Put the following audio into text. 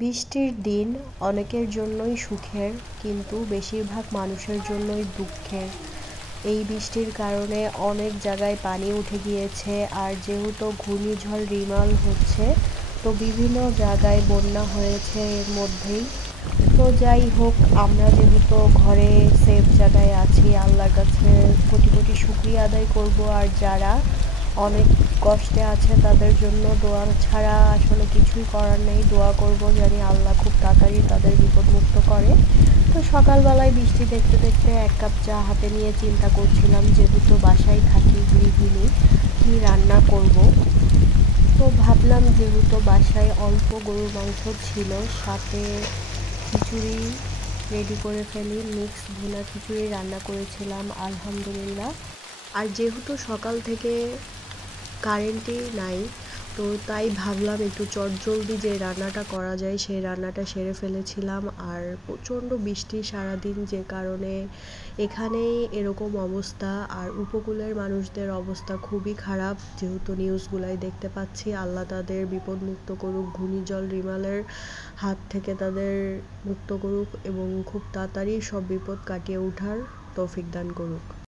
বৃষ্টির দিন অনেকের জন্যই সুখের, কিন্তু বেশিরভাগ মানুষের জন্যই দুঃখের। এই বৃষ্টির কারণে অনেক জায়গায় পানি উঠে গিয়েছে, আর যেহেতু ঘূর্ণিঝড় রিমাল হচ্ছে, তো বিভিন্ন জায়গায় বন্যা হয়েছে এর মধ্যেই। তো যাই হোক, আমরা যেহেতু ঘরে সেফ জায়গায় আছি, আল্লাহর কাছে কোটি কোটি শুকরিয়া আদায় করব। আর যারা অনেক কষ্টে আছে তাদের জন্য দোয়া ছাড়া আসলে কিছুই করার নেই। দোয়া করব জানি আল্লাহ খুব তাড়াতাড়ি তাদের বিপদমুক্ত করে। তো সকালবেলায় বৃষ্টি দেখতে দেখতে এক কাপ চা হাতে নিয়ে চিন্তা করছিলাম, যেহেতু বাসায় থাকি গৃহিণী, কী রান্না করব। তো ভাবলাম যেহেতু বাসায় অল্প গরুর মাংস ছিল, সাথে খিচুড়ি রেডি করে ফেলি। মিক্স ভুনা খিচুড়ি রান্না করেছিলাম আলহামদুলিল্লাহ। আর যেহেতু সকাল থেকে কারেন্টই নাই, তো তাই ভাবলাম একটু চটজলদি যে রান্নাটা করা যায় সেই রান্নাটা সেরে ফেলেছিলাম। আর প্রচণ্ড বৃষ্টি সারাদিন, যে কারণে এখানেই এরকম অবস্থা। আর উপকূলের মানুষদের অবস্থা খুবই খারাপ, যেহেতু নিউজগুলাই দেখতে পাচ্ছি। আল্লাহ তাদের বিপদ মুক্ত করুক, ঘূর্ণিঝড় রিমালের হাত থেকে তাদের মুক্ত করুক এবং খুব তাড়াতাড়ি সব বিপদ কাটিয়ে ওঠার তৌফিক দান করুক।